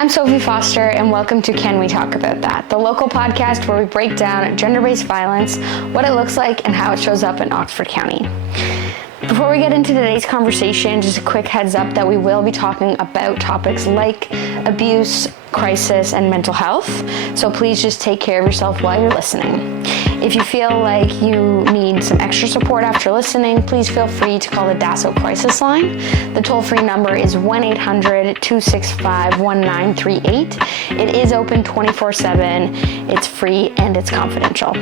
I'm Sophie Foster, and welcome to Can We Talk About That, the local podcast where we break down gender-based violence, what it looks like, and how it shows up in Oxford County. Before we get into today's conversation, just a quick heads up that we will be talking about topics like abuse, crisis, and mental health, so please just take care of yourself while you're listening. If you feel like you need some extra support after listening, please feel free to call the DASO crisis line. The toll-free number is 1-800-265-1938. It is open 24/7, it's free, and it's confidential.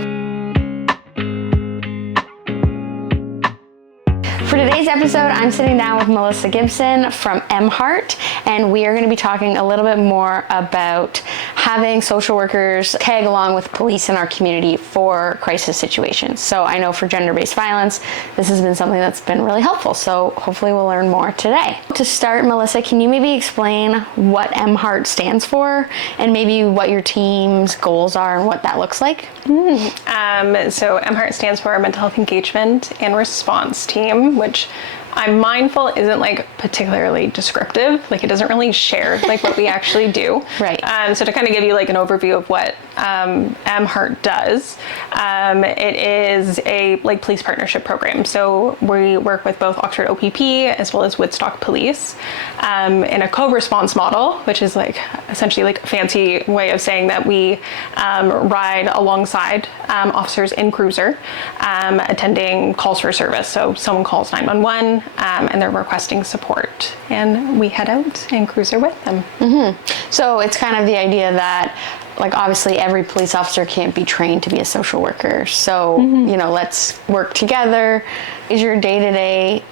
For today's episode, I'm sitting down with Melissa Gibson from MHEART, and we are going to be talking a little bit more about having social workers tag along with police in our community for crisis situations. So I know for gender-based violence, this has been something that's been really helpful, so hopefully we'll learn more today. To start, Melissa, can you maybe explain what MHEART stands for and maybe what your team's goals are and what that looks like? So MHEART stands for Mental Health Engagement and Response Team, which I'm mindful isn't like particularly descriptive. Like it doesn't really share like what we actually do. Right. So to kind of give you like an overview of what MHEART does, it is a like police partnership program. So we work with both Oxford OPP as well as Woodstock Police in a co-response model, which is like essentially like a fancy way of saying that we ride alongside officers in cruiser attending calls for service. So someone calls 911 and they're requesting support, and we head out and cruiser with them. Mm-hmm. So it's kind of the idea that, like, obviously every police officer can't be trained to be a social worker. So, you know, let's work together. Is your day-to-day,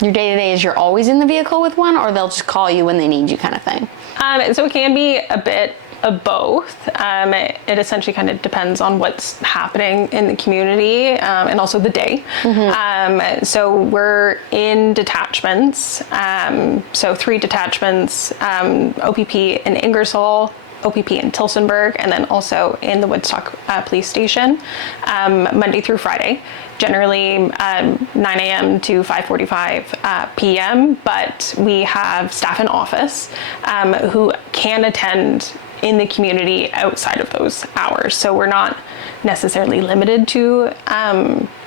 is you're always in the vehicle with one, or they'll just call you when they need you kind of thing? So it can be a bit of both. It essentially kind of depends on what's happening in the community and also the day. Mm-hmm. So we're in detachments. So 3 detachments, OPP in Ingersoll, OPP in Tilsonburg, and then also in the Woodstock Police Station, Monday through Friday, generally 9 a.m. to 5:45 p.m., but we have staff in office who can attend in the community outside of those hours. So we're not necessarily limited to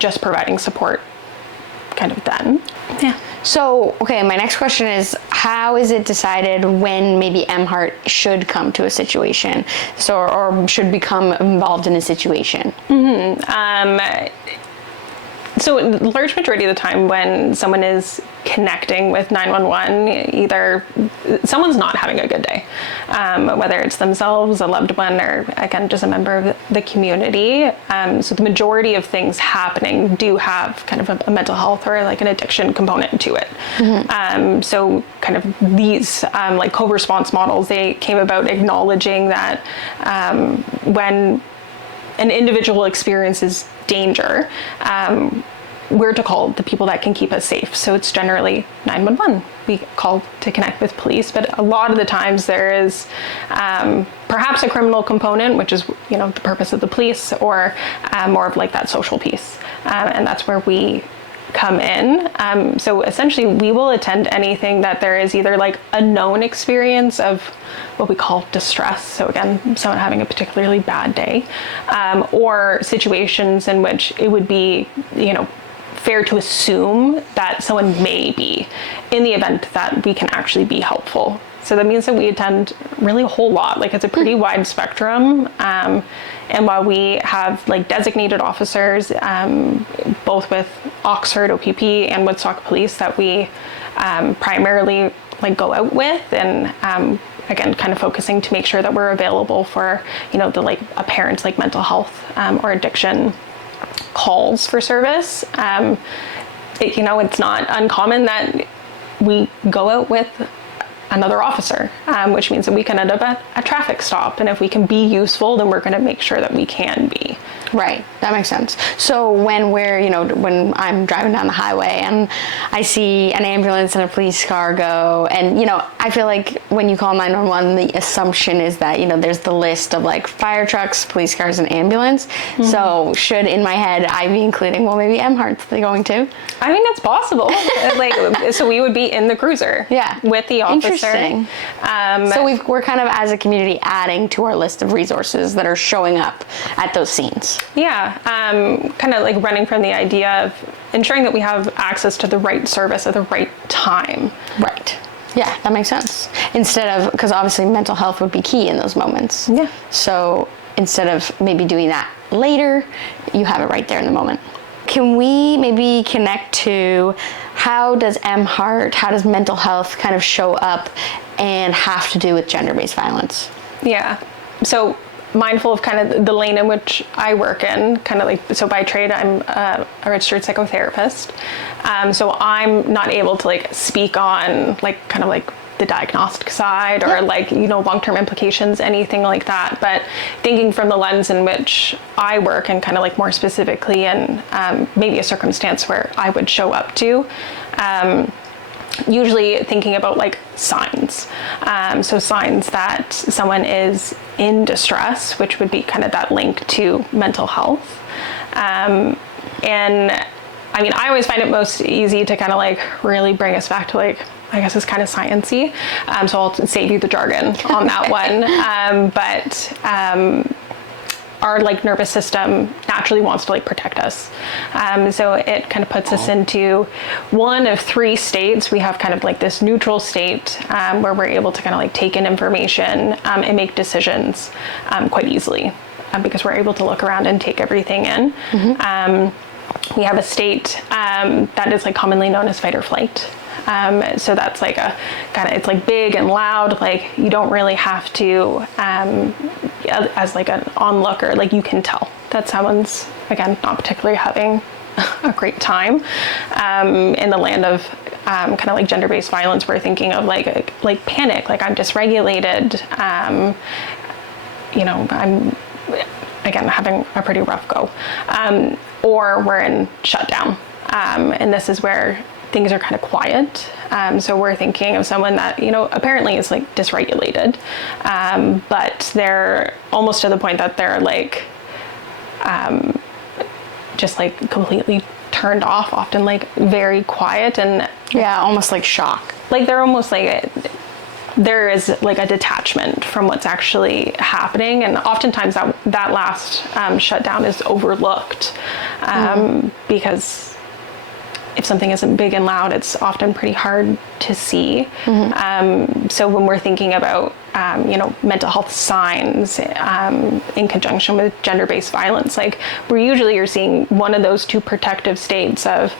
just providing support kind of then. Yeah. So, okay, my next question is, how is it decided when maybe MHEART should come to a situation, so or should become involved in a situation? Mm-hmm. So the large majority of the time when someone is connecting with 911, either someone's not having a good day, whether it's themselves, a loved one, or again, just a member of the community. So the majority of things happening do have kind of a mental health or like an addiction component to it. Mm-hmm. So kind of these like co-response models, they came about acknowledging that when an individual experiences danger, we're to call the people that can keep us safe. So it's generally 911. We call to connect with police, but a lot of the times there is perhaps a criminal component, which is, you know, the purpose of the police, or more of like that social piece. And that's where we come in. So essentially we will attend anything that there is either like a known experience of what we call distress. So again, someone having a particularly bad day, or situations in which it would be, you know, fair to assume that someone may be, in the event that we can actually be helpful. So that means that we attend really a whole lot. Like it's a pretty wide spectrum. And while we have like designated officers, both with Oxford OPP and Woodstock Police that we primarily like go out with, and again, kind of focusing to make sure that we're available for, you know, the like a parent's like mental health or addiction calls for service. You know, it's not uncommon that we go out with another officer, which means that we can end up at a traffic stop. And if we can be useful, then we're going to make sure that we can be. Right, that makes sense. So when when I'm driving down the highway and I see an ambulance and a police car go, and I feel like when you call 911, the assumption is that there's the list of like fire trucks, police cars, and ambulance. Mm-hmm. So should in my head I be including maybe MHEART's going to? I mean, that's possible. So we would be in the cruiser, with the officer. Interesting. So we're kind of as a community adding to our list of resources that are showing up at those scenes. Yeah, kind of like running from the idea of ensuring that we have access to the right service at the right time. Right. Yeah, that makes sense. Because obviously mental health would be key in those moments. Yeah. So instead of maybe doing that later, you have it right there in the moment. Can we maybe connect to how does mental health kind of show up and have to do with gender-based violence? Yeah. So mindful of kind of the lane in which I work in, kind of like, so by trade, I'm a registered psychotherapist. So I'm not able to like speak on like kind of like the diagnostic side or like, long-term implications, anything like that. But thinking from the lens in which I work and kind of like more specifically in maybe a circumstance where I would show up to, usually thinking about like signs. So signs that someone is in distress, which would be kind of that link to mental health. And I mean, I always find it most easy to kind of like really bring us back to like, I guess it's kind of sciencey. So I'll save you the jargon on that one. But our like nervous system naturally wants to like protect us. So it kind of puts us into one of three states. We have kind of like this neutral state where we're able to kind of like take in information and make decisions quite easily because we're able to look around and take everything in. Mm-hmm. We have a state that is like commonly known as fight or flight. So that's like it's like big and loud, like you don't really have to, as like an onlooker, like you can tell that someone's, again, not particularly having a great time. In the land of kind of like gender-based violence, we're thinking of like panic, like I'm dysregulated, I'm, again, having a pretty rough go. Or we're in shutdown. And this is where things are kind of quiet. So we're thinking of someone that, apparently is like dysregulated, but they're almost to the point that they're like, just like completely turned off, often like very quiet and almost like shock. Like they're almost like, there is like a detachment from what's actually happening. And oftentimes that last shutdown is overlooked because if something isn't big and loud, it's often pretty hard to see. Mm-hmm. So when we're thinking about, mental health signs in conjunction with gender-based violence, like you're seeing one of those two protective states of,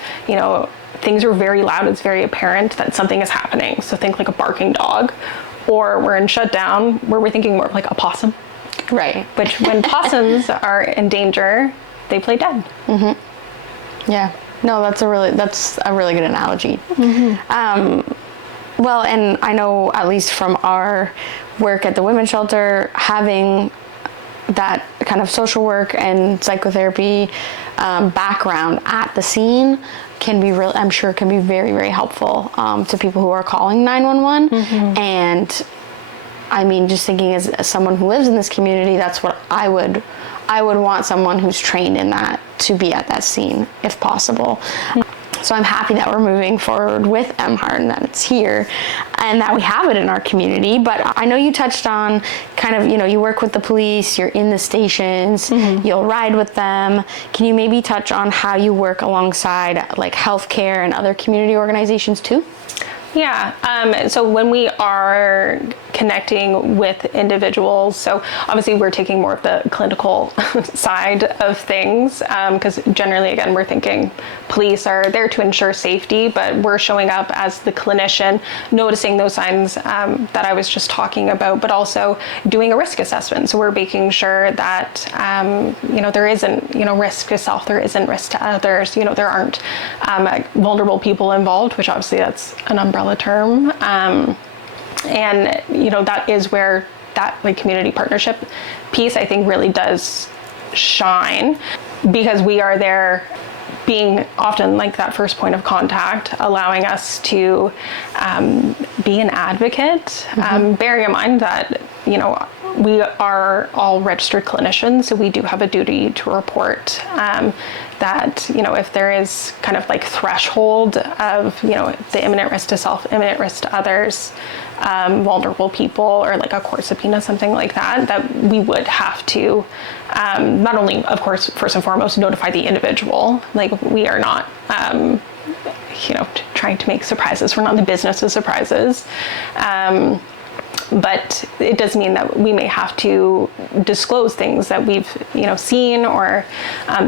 things are very loud, it's very apparent that something is happening. So think like a barking dog, or we're in shutdown where we're thinking more of like a possum. Right. Which when possums are in danger, they play dead. Mm-hmm. Yeah. No, that's a really good analogy. Mm-hmm. Well, and I know at least from our work at the women's shelter, having that kind of social work and psychotherapy background at the scene can be very, very helpful to people who are calling 911. Mm-hmm. And I mean, just thinking as someone who lives in this community, that's what I would want someone who's trained in that to be at that scene if possible. So I'm happy that we're moving forward with MHEART and that it's here and that we have it in our community. But I know you touched on kind of, you work with the police, you're in the stations, mm-hmm. you'll ride with them. Can you maybe touch on how you work alongside like healthcare and other community organizations too? Yeah, so when we are connecting with individuals, so obviously we're taking more of the clinical side of things, because generally, again, we're thinking police are there to ensure safety, but we're showing up as the clinician, noticing those signs that I was just talking about, but also doing a risk assessment. So we're making sure that, there isn't, risk to self, there isn't risk to others, there aren't vulnerable people involved, which obviously that's an umbrella term, and that is where that like community partnership piece I think really does shine, because we are there being often like that first point of contact, allowing us to be an advocate. Bearing in mind that, we are all registered clinicians, so we do have a duty to report that, if there is kind of like threshold of, the imminent risk to self, imminent risk to others, vulnerable people, or like a court subpoena, something like that, that we would have to not only, of course, first and foremost, notify the individual. Like, we are not, trying to make surprises. We're not in the business of surprises. But it does mean that we may have to disclose things that we've, seen, or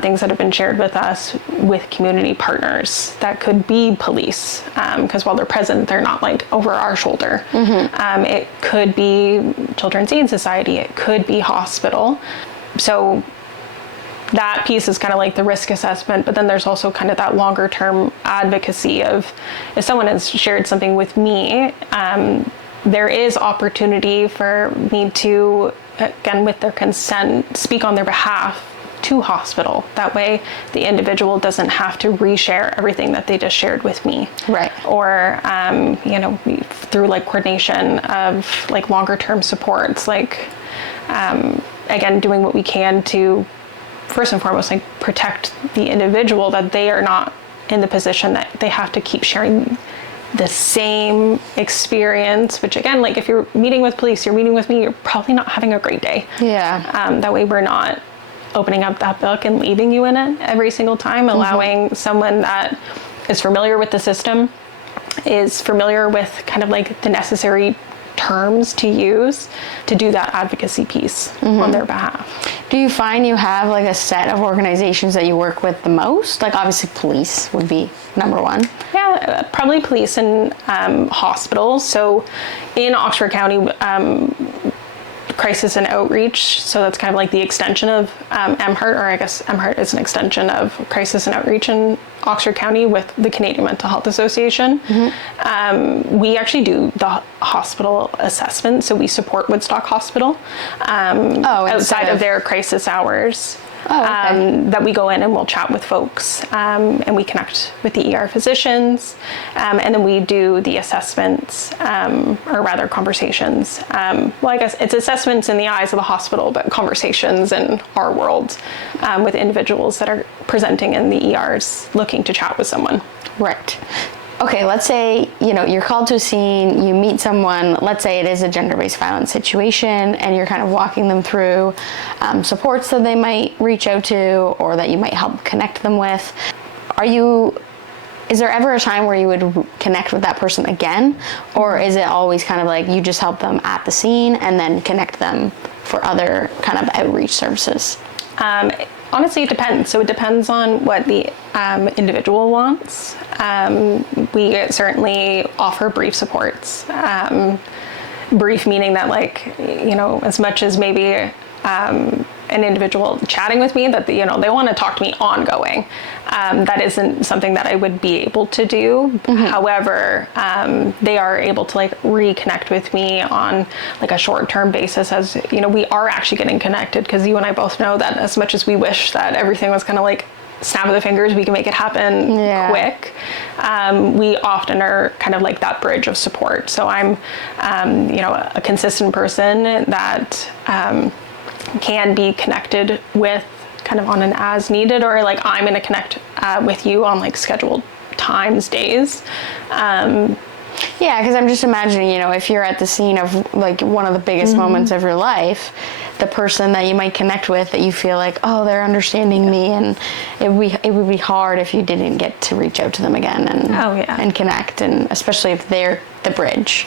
things that have been shared with us with community partners. That could be police, because while they're present, they're not like over our shoulder. It could be Children's Aid Society. It could be hospital. So that piece is kind of like the risk assessment, but then there's also kind of that longer term advocacy of, if someone has shared something with me, there is opportunity for me to, again, with their consent, speak on their behalf to hospital. That way the individual doesn't have to reshare everything that they just shared with me. Right. Or, through like coordination of like longer term supports, like, again, doing what we can to, first and foremost, like protect the individual, that they are not in the position that they have to keep sharing the same experience, which again, like if you're meeting with police, you're meeting with me, you're probably not having a great day. Yeah. That way we're not opening up that book and leaving you in it every single time, allowing someone that is familiar with the system, is familiar with kind of like the necessary terms to use to do that advocacy piece on their behalf. Do you find you have like a set of organizations that you work with the most? Like obviously police would be number one. Yeah, probably police and hospitals. So in Oxford County, crisis and outreach, so that's kind of like the extension of MHEART, or I guess MHEART is an extension of crisis and outreach in Oxford County with the Canadian Mental Health Association. We actually do the hospital assessment, so we support Woodstock Hospital outside of their crisis hours. That we go in and we'll chat with folks, and we connect with the ER physicians, and then we do the assessments, or rather conversations. Well, I guess it's assessments in the eyes of the hospital, but conversations in our world with individuals that are presenting in the ERs looking to chat with someone. Right. Okay, let's say, you're called to a scene, you meet someone, let's say it is a gender-based violence situation, and you're kind of walking them through supports that they might reach out to, or that you might help connect them with. Is there ever a time where you would connect with that person again? Or is it always kind of like you just help them at the scene and then connect them for other kind of outreach services? Honestly, it depends. So it depends on what the individual wants. We certainly offer brief supports. Brief meaning that, like, as much as maybe an individual chatting with me, that they want to talk to me ongoing. That isn't something that I would be able to do. However, they are able to like reconnect with me on like a short-term basis, as we are actually getting connected, because you and I both know that as much as we wish that everything was kind of like snap of the fingers, we can make it happen quick. We often are kind of like that bridge of support. So I'm, a consistent person that can be connected with kind of on an as needed, or like I'm going to connect with you on like scheduled times, days. Yeah, because I'm just imagining, if you're at the scene of like one of the biggest moments of your life, the person that you might connect with, that you feel like, oh, they're understanding me, and it would be hard if you didn't get to reach out to them again and connect, and especially if they're the bridge.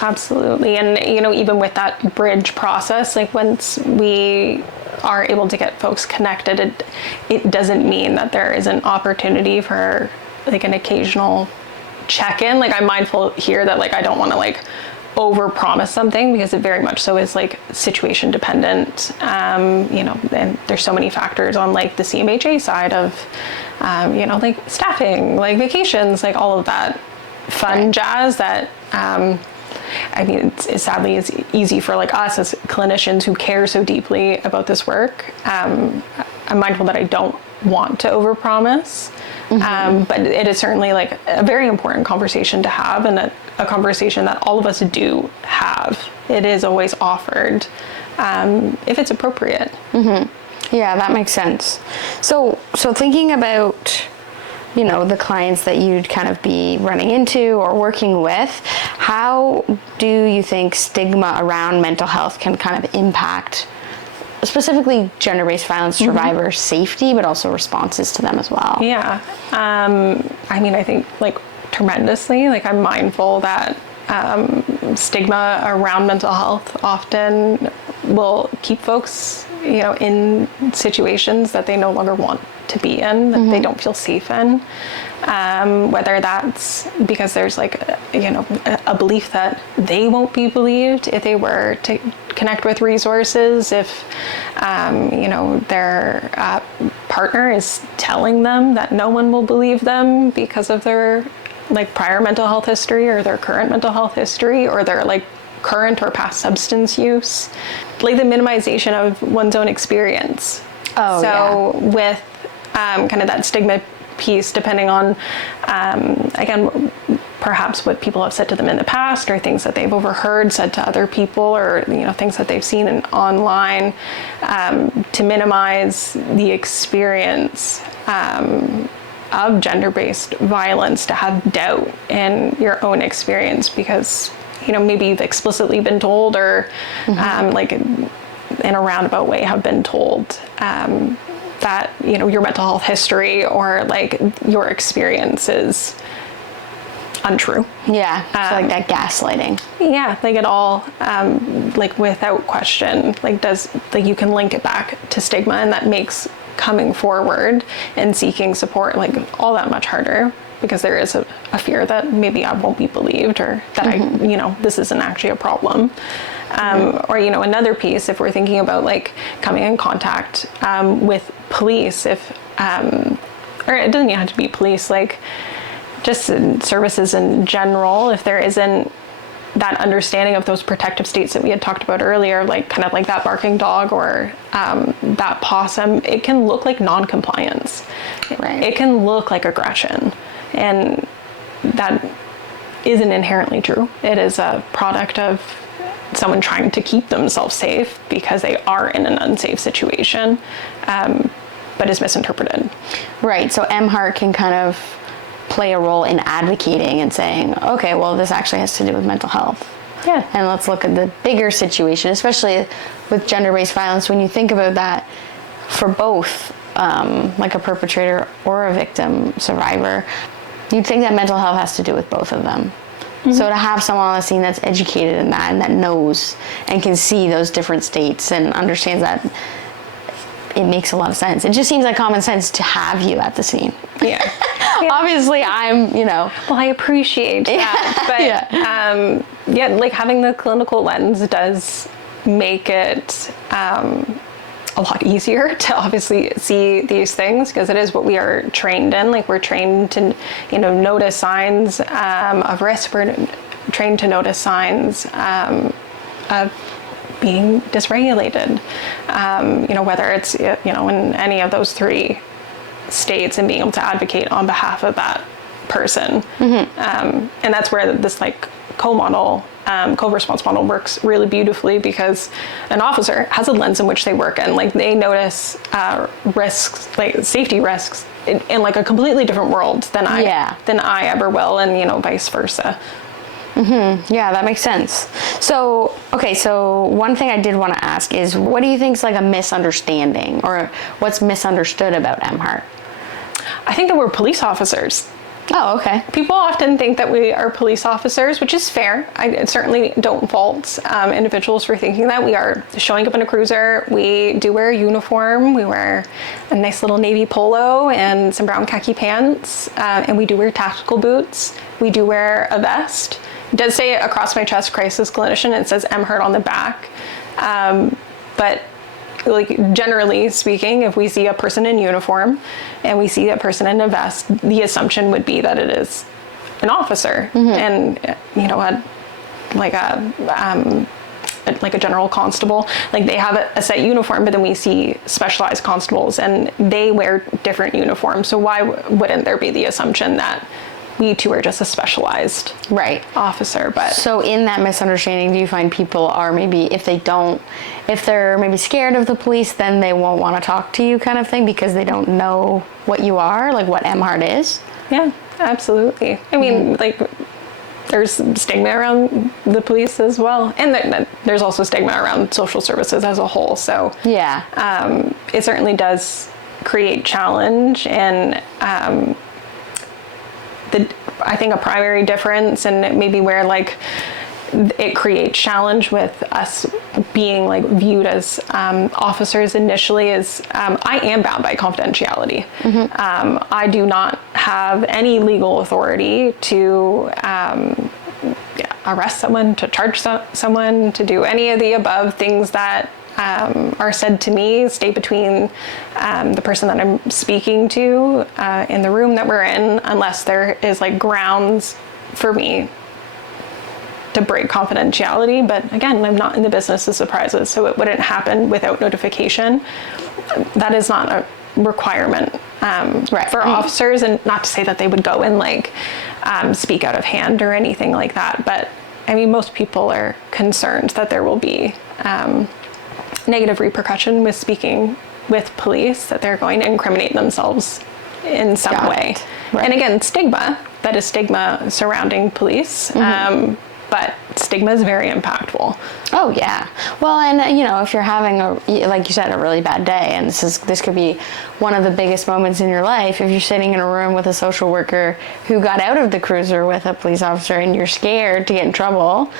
Absolutely. And even with that bridge process, like once we are able to get folks connected, it doesn't mean that there isn't opportunity for like an occasional check-in. Like I'm mindful here that like I don't want to like over-promise something, because it very much so is like situation dependent. And there's so many factors on like the CMHA side of, like staffing, like vacations, like all of that fun jazz that, I mean, it's easy for like us as clinicians who care so deeply about this work. I'm mindful that I don't want to overpromise, but it is certainly like a very important conversation to have, and a conversation that all of us do have. It is always offered if it's appropriate. Yeah, that makes sense. So thinking about, the clients that you'd kind of be running into or working with, how do you think stigma around mental health can kind of impact specifically gender-based violence survivors' safety, but also responses to them as well? Yeah. I mean, I think like tremendously, like I'm mindful that stigma around mental health often will keep folks, in situations that they no longer want to be in, that they don't feel safe in. Whether that's because there's like, a belief that they won't be believed if they were to connect with resources, if, their partner is telling them that no one will believe them because of their like prior mental health history or their current mental health history or their like current or past substance use, like the minimization of one's own experience. With kind of that stigma piece, depending on, again, perhaps what people have said to them in the past or things that they've overheard said to other people or, things that they've seen online, to minimize the experience of gender-based violence, to have doubt in your own experience because, maybe you've explicitly been told or like in a roundabout way have been told that, your mental health history or like your experience is untrue. Yeah, so like that gaslighting. Yeah, like it all, like without question, like you can link it back to stigma, and that makes coming forward and seeking support like all that much harder because there is a fear that maybe I won't be believed or that this isn't actually a problem. Or, another piece, if we're thinking about like coming in contact with police, or it doesn't even have to be police, like just services in general, if there isn't that understanding of those protective states that we had talked about earlier, like kind of like that barking dog or that possum, it can look like non-compliance. Right. It can look like aggression, and that isn't inherently true. It is a product of someone trying to keep themselves safe because they are in an unsafe situation, but is misinterpreted. Right, so MHEART can kind of play a role in advocating and saying, okay, well, this actually has to do with mental health. Yeah. And let's look at the bigger situation, especially with gender-based violence. When you think about that for both, like a perpetrator or a victim survivor, you'd think that mental health has to do with both of them. So to have someone on the scene that's educated in that and that knows and can see those different states and understands that, it makes a lot of sense. It just seems like common sense to have you at the scene. Yeah. Obviously, I'm, Well, I appreciate that. But like having the clinical lens does make it a lot easier to obviously see these things because it is what we are trained in. Like we're trained to, notice signs of risk. We're trained to notice signs of being dysregulated, whether it's, in any of those three states and being able to advocate on behalf of that person. And that's where this like co-response model works really beautifully because an officer has a lens in which they work in. Like they notice risks, like safety risks in like a completely different world than I ever will, and vice versa. Yeah, that makes sense. So, okay, so one thing I did want to ask is, what do you think is like a misunderstanding or what's misunderstood about MHEART? I think that we're police officers. Oh, okay. People often think that we are police officers, which is fair. I certainly don't fault individuals for thinking that. We are showing up in a cruiser. We do wear a uniform. We wear a nice little navy polo and some brown khaki pants. And we do wear tactical boots. We do wear a vest. It does say across my chest, crisis clinician. It says MHEART on the back. But like generally speaking, if we see a person in uniform and we see a person in a vest, the assumption would be that it is an officer. And like a general constable, like they have a set uniform, but then we see specialized constables and they wear different uniforms. So why wouldn't there be the assumption that we too are just a specialized officer? But so in that misunderstanding, do you find people are maybe, if they're maybe scared of the police, then they won't want to talk to you kind of thing because they don't know what you are, like what MHEART is? Yeah, absolutely. I mean, like, there's stigma around the police as well. And there's also stigma around social services as a whole. So yeah, it certainly does create challenge. And I think a primary difference, and maybe where like it creates challenge with us being like viewed as officers initially, is I am bound by confidentiality. I do not have any legal authority to arrest someone, to charge someone, to do any of the above. Things that are said to me stay between the person that I'm speaking to in the room that we're in, unless there is like grounds for me to break confidentiality. But again, I'm not in the business of surprises, so it wouldn't happen without notification. That is not a requirement for officers, and not to say that they would go and like speak out of hand or anything like that. But I mean, most people are concerned that there will be negative repercussion with speaking with police, that they're going to incriminate themselves in some way. And again, that is stigma surrounding police. But stigma is very impactful. Oh yeah. Well, and you know, if you're having like you said, a really bad day, and this could be one of the biggest moments in your life, if you're sitting in a room with a social worker who got out of the cruiser with a police officer and you're scared to get in trouble,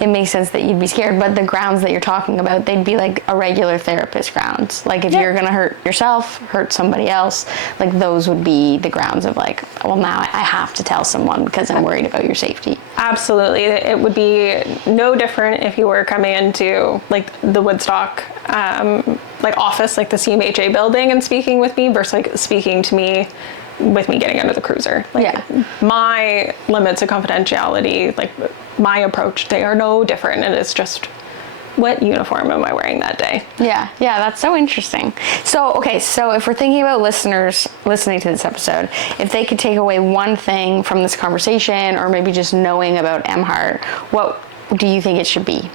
it makes sense that you'd be scared. But the grounds that you're talking about, they'd be like a regular therapist grounds. Like if you're gonna hurt yourself, hurt somebody else, like those would be the grounds of like, well, now I have to tell someone because I'm worried about your safety. Absolutely. It would be no different if you were coming into like the Woodstock like office, like the CMHA building, and speaking with me versus like speaking to me with me getting under the cruiser. Like my limits of confidentiality, like my approach, they are no different. And it's just, what uniform am I wearing that day? Yeah, that's so interesting. So, okay, so if we're thinking about listeners listening to this episode, if they could take away one thing from this conversation, or maybe just knowing about MHEART, what do you think it should be?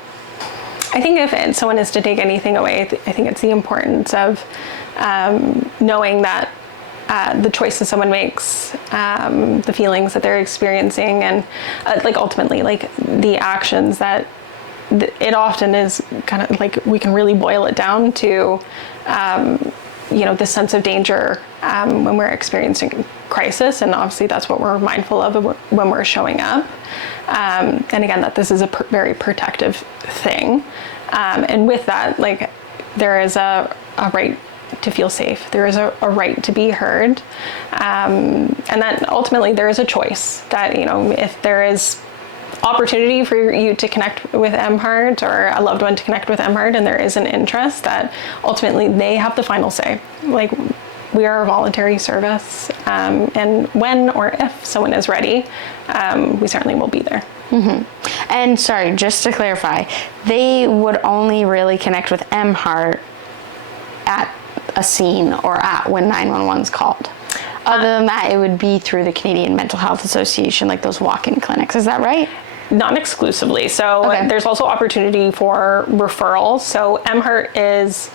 I think if someone is to take anything away, I think it's the importance of knowing that the choices someone makes, the feelings that they're experiencing, and like ultimately like the actions that it often is kind of like, we can really boil it down to, this sense of danger when we're experiencing crisis. And obviously that's what we're mindful of when we're showing up. And again, that this is a very protective thing. And with that, like, there is a right to feel safe. There is a right to be heard. And that ultimately there is a choice that, if there is opportunity for you to connect with MHEART, or a loved one to connect with MHEART, and there is an interest, that ultimately they have the final say. Like, we are a voluntary service, and when or if someone is ready, we certainly will be there. And sorry, just to clarify, they would only really connect with MHEART at a scene or at when 911's called. Other than that, it would be through the Canadian Mental Health Association, like those walk-in clinics. Is that right? Not exclusively. So there's also opportunity for referrals. So MHEART is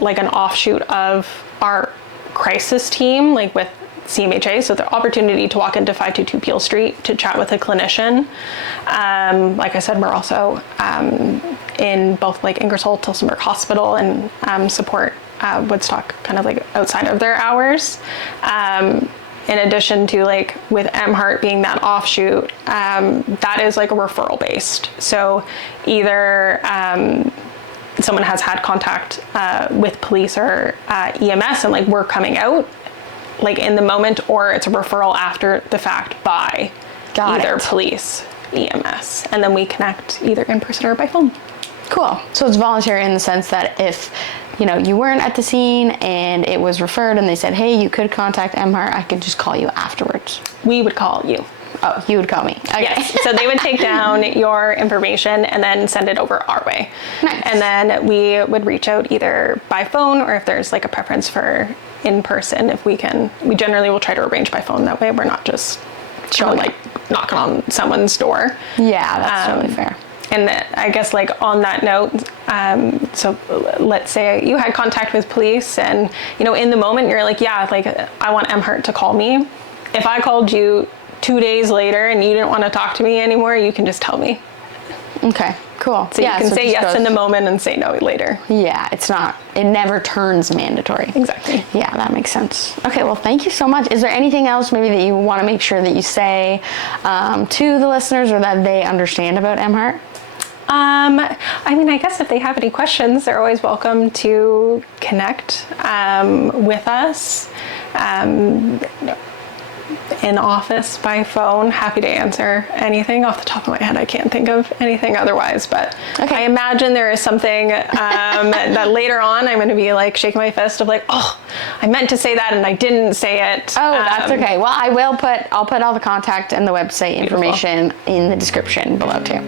like an offshoot of our crisis team, like with CMHA. So the opportunity to walk into 522 Peel Street to chat with a clinician. Like I said, we're also in both like Ingersoll, Tillsonburg Hospital, and support Woodstock kind of like outside of their hours. In addition to like with MHEART being that offshoot, that is like a referral based. So either someone has had contact with police or EMS, and like we're coming out like in the moment, or it's a referral after the fact by either police, EMS, and then we connect either in person or by phone. Cool. So it's voluntary in the sense that if you weren't at the scene and it was referred and they said, hey, you could contact MHEART, I could just call you afterwards. We would call you. Oh, you would call me. Okay. Yes. So they would take down your information and then send it over our way. Nice. And then we would reach out either by phone, or if there's like a preference for in person, if we can, we generally will try to arrange by phone. That way we're not just like knocking on someone's door. Yeah, that's totally fair. And I guess like on that note, so let's say you had contact with police and, you know, in the moment you're like, yeah, like I want MHEART to call me. If I called you 2 days later and you didn't want to talk to me anymore, you can just tell me. Okay, cool. So you can say yes in the moment and say no later. Yeah, it never turns mandatory. Exactly. Yeah, that makes sense. Okay, well, thank you so much. Is there anything else maybe that you want to make sure that you say to the listeners, or that they understand about MHEART? I mean, I guess if they have any questions, they're always welcome to connect with us in office, by phone. Happy to answer anything. Off the top of my head, I can't think of anything otherwise, but okay. I imagine there is something that later on I'm going to be like shaking my fist of like, oh, I meant to say that and I didn't say it. Oh, that's okay. Well, I'll put all the contact and the website information in the description below too.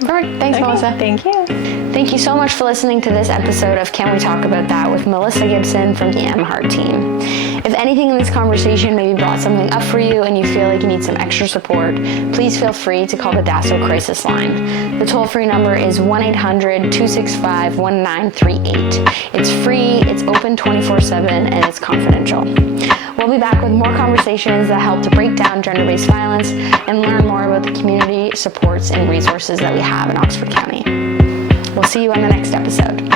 Perfect. Thanks, okay. Melissa. Thank you. Thank you so much for listening to this episode of Can We Talk About That with Melissa Gibson from the MHEART team. If anything in this conversation maybe brought something up for you and you feel like you need some extra support, please feel free to call the DASO crisis line. The toll-free number is 1-800-265-1938. It's free, it's open 24/7, and it's confidential. We'll be back with more conversations that help to break down gender-based violence and learn more about the community supports and resources that we have in Oxford County. We'll see you on the next episode.